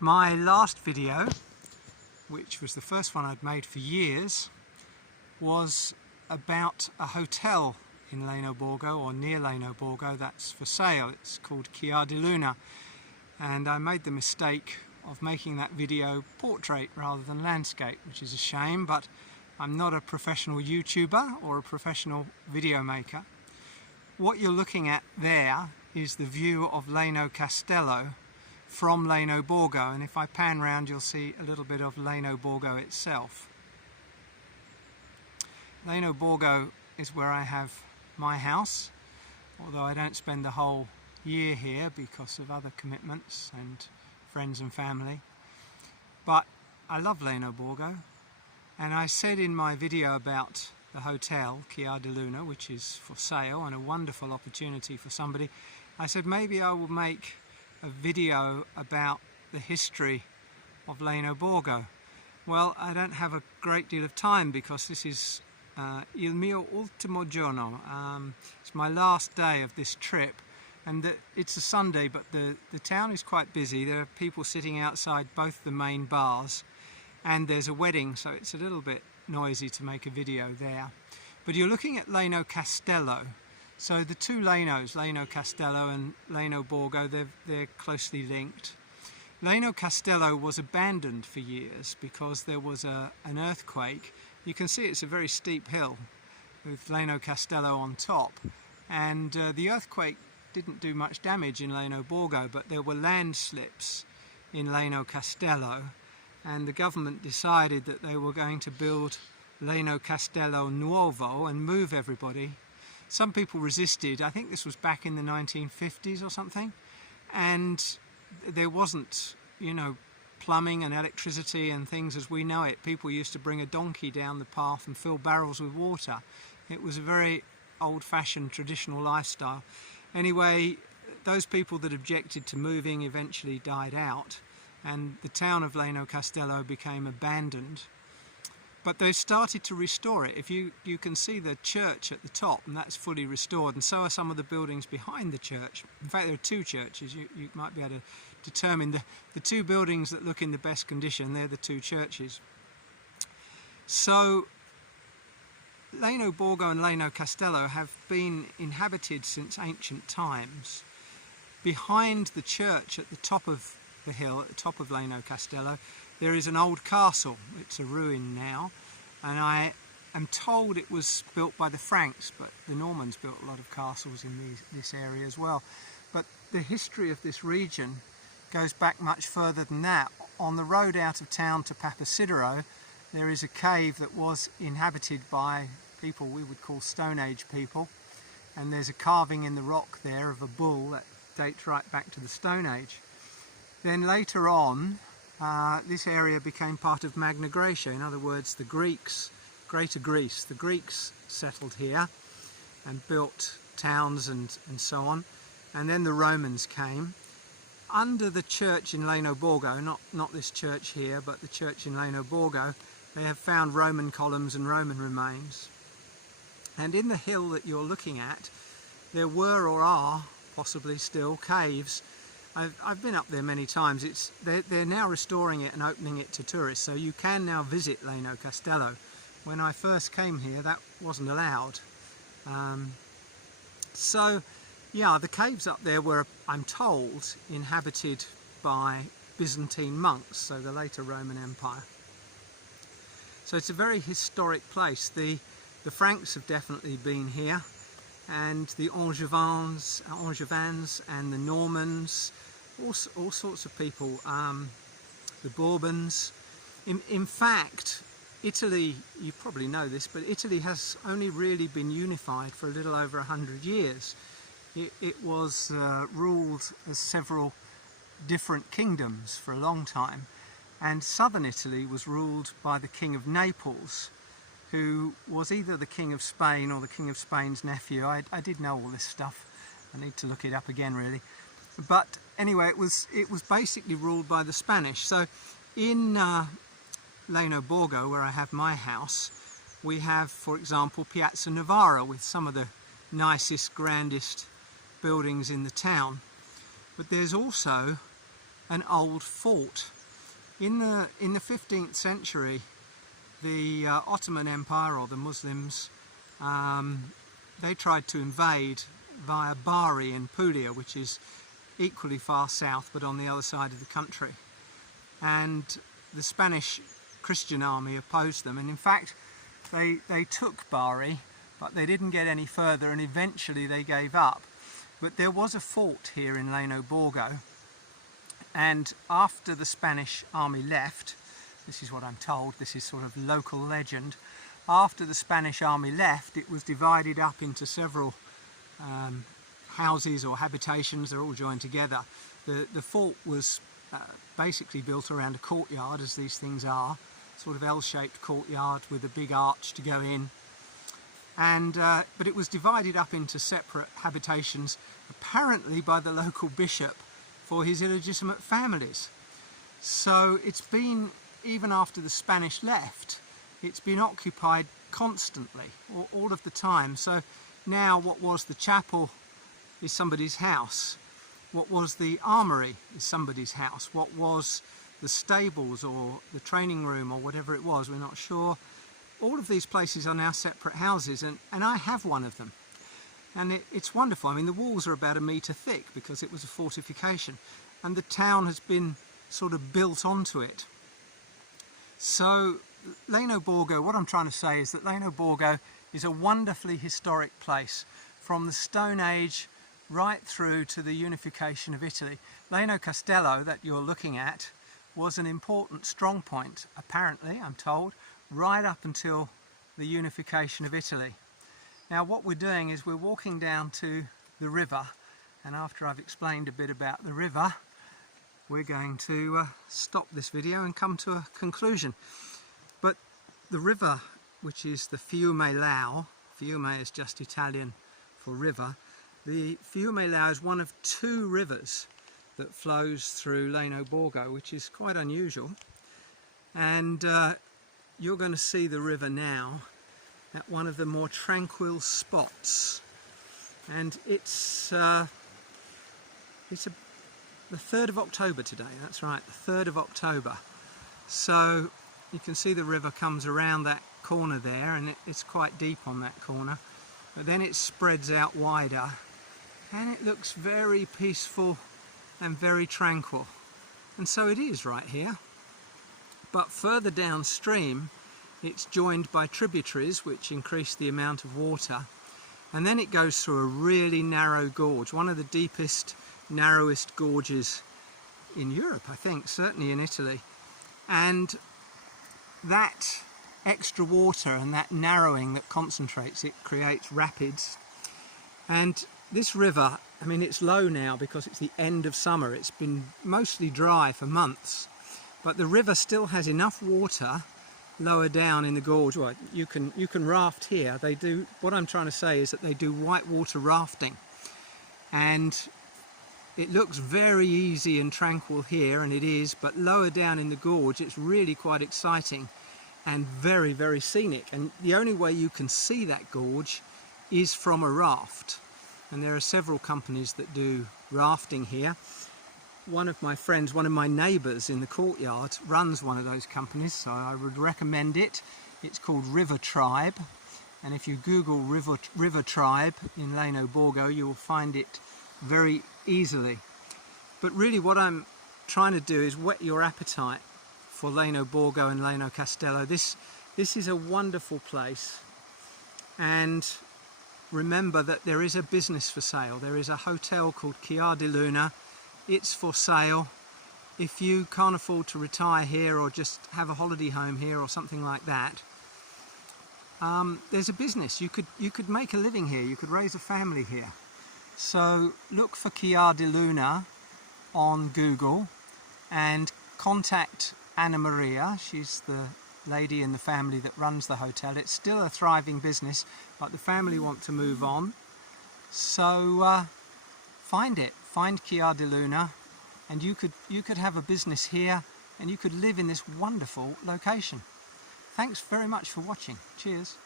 My last video, which was the first one I'd made for years, was about a hotel in Laino Borgo, or near Laino Borgo, that's for sale. It's called Chiar di Luna, and I made the mistake of making that video portrait rather than landscape, which is a shame, but I'm not a professional YouTuber or a professional video maker. What you're looking at there is the view of Laino Castello from Laino Borgo, and if I pan round you'll see a little bit of Laino Borgo itself. Laino Borgo is where I have my house, although I don't spend the whole year here because of other commitments and friends and family. But I love Laino Borgo, and I said in my video about the hotel Chiar di Luna, which is for sale and a wonderful opportunity for somebody, I said maybe I will make a video about the history of Laino Borgo. Well, I don't have a great deal of time because this is il mio ultimo giorno. It's my last day of this trip, and it's a Sunday, but the town is quite busy. There are people sitting outside both the main bars, and there's a wedding, so it's a little bit noisy to make a video there. But you're looking at Laino Castello. So the two Lainos, Laino Castello and Laino Borgo, they're closely linked. Laino Castello was abandoned for years because there was an earthquake. You can see it's a very steep hill with Laino Castello on top, and the earthquake didn't do much damage in Laino Borgo, but there were landslips in Laino Castello, and the government decided that they were going to build Laino Castello Nuovo and move everybody. Some people resisted. I think this was back in the 1950s or something, and there wasn't, you know, plumbing and electricity and things as we know it. People used to bring a donkey down the path and fill barrels with water. It was a very old-fashioned traditional lifestyle. Anyway, those people that objected to moving eventually died out, and the town of Laino Castello became abandoned. But they started to restore it. If you can see the church at the top, and that's fully restored, and so are some of the buildings behind the church. In fact, there are two churches. You might be able to determine the two buildings that look in the best condition. They're the two churches. So Laino Borgo and Laino Castello have been inhabited since ancient times. Behind the church at the top of the hill, at the top of Laino Castello, there is an old castle. It's a ruin now, and I am told it was built by the Franks, but the Normans built a lot of castles in this area as well. But the history of this region goes back much further than that. On the road out of town to Papasidero, there is a cave that was inhabited by people we would call Stone Age people, and there's a carving in the rock there of a bull that dates right back to the Stone Age. Then later on, this area became part of Magna Graecia. In other words, the Greeks, Greater Greece, the Greeks settled here and built towns and so on, and then the Romans came. Under the church in Laino Borgo, not this church here, but the church in Laino Borgo, they have found Roman columns and Roman remains. And in the hill that you're looking at, there were or are possibly still caves. I've been up there many times. They're now restoring it and opening it to tourists, so you can now visit Laino Castello. When I first came here, that wasn't allowed. So yeah, the caves up there were, I'm told, inhabited by Byzantine monks, so the later Roman Empire. So it's a very historic place. The Franks have definitely been here, and the Angevins and the Normans, all sorts of people, the Bourbons. In fact, Italy, you probably know this, but Italy has only really been unified for a little over 100 years. It was ruled as several different kingdoms for a long time, and southern Italy was ruled by the King of Naples, who was either the King of Spain or the King of Spain's nephew. I did know all this stuff. I need to look it up again, really. But anyway, it was basically ruled by the Spanish. So in Laino Borgo, where I have my house, we have, for example, Piazza Novara with some of the nicest, grandest buildings in the town. But there's also an old fort. In the 15th century, the Ottoman Empire, or the Muslims, they tried to invade via Bari in Puglia, which is equally far south but on the other side of the country. And the Spanish Christian army opposed them, and in fact they took Bari, but they didn't get any further, and eventually they gave up. But there was a fort here in Laino Borgo, and after the Spanish army left, this is what I'm told, this is sort of local legend, after the Spanish army left, it was divided up into several houses or habitations. They're all joined together. The fort was basically built around a courtyard, as these things are, sort of L-shaped courtyard with a big arch to go in. And but it was divided up into separate habitations, apparently by the local bishop for his illegitimate families. So it's been, even after the Spanish left, it's been occupied constantly, all of the time. So now what was the chapel is somebody's house. What was the armoury is somebody's house. What was the stables or the training room or whatever it was, we're not sure. All of these places are now separate houses, and I have one of them. And it's wonderful. I mean, the walls are about 1 metre thick because it was a fortification, and the town has been sort of built onto it. So Laino Borgo, what I'm trying to say is that Laino Borgo is a wonderfully historic place from the Stone Age right through to the unification of Italy. Laino Castello, that you're looking at, was an important strong point, apparently, I'm told, right up until the unification of Italy. Now what we're doing is we're walking down to the river, and after I've explained a bit about the river, we're going to stop this video and come to a conclusion. But the river, which is the Fiume Lao, Fiume is just Italian for river, the Fiume Lao is one of 2 rivers that flows through Laino Borgo, which is quite unusual. And you're going to see the river now at one of the more tranquil spots. And it's the 3rd of October today, that's right, the 3rd of October. So you can see the river comes around that corner there, and it's quite deep on that corner. But then it spreads out wider, and it looks very peaceful and very tranquil. And so it is right here. But further downstream, it's joined by tributaries which increase the amount of water, and then it goes through a really narrow gorge, one of the deepest, narrowest gorges in Europe, I think, certainly in Italy. And that extra water and that narrowing that concentrates, it creates rapids. And this river, I mean, it's low now because it's the end of summer. It's been mostly dry for months, but the river still has enough water lower down in the gorge. Well, you can raft here. They do, what I'm trying to say is that they do whitewater rafting, and it looks very easy and tranquil here, and it is, but lower down in the gorge it's really quite exciting and very, very scenic. And the only way you can see that gorge is from a raft, and there are several companies that do rafting here. One of my friends, one of my neighbours in the courtyard, runs one of those companies, so I would recommend it. It's called River Tribe, and if you Google River Tribe in Laino Borgo, you will find it very easily. But really what I'm trying to do is whet your appetite for Laino Borgo and Laino Castello. This is a wonderful place, and remember that there is a business for sale. There is a hotel called Chiar di Luna. It's for sale. If you can't afford to retire here or just have a holiday home here or something like that, there's a business. You could make a living here. You could raise a family here. So look for Chiar di Luna on Google and contact Anna Maria. She's the lady in the family that runs the hotel. It's still a thriving business, but the family want to move on. So find it. Find Chiar di Luna, and you could have a business here, and you could live in this wonderful location. Thanks very much for watching. Cheers.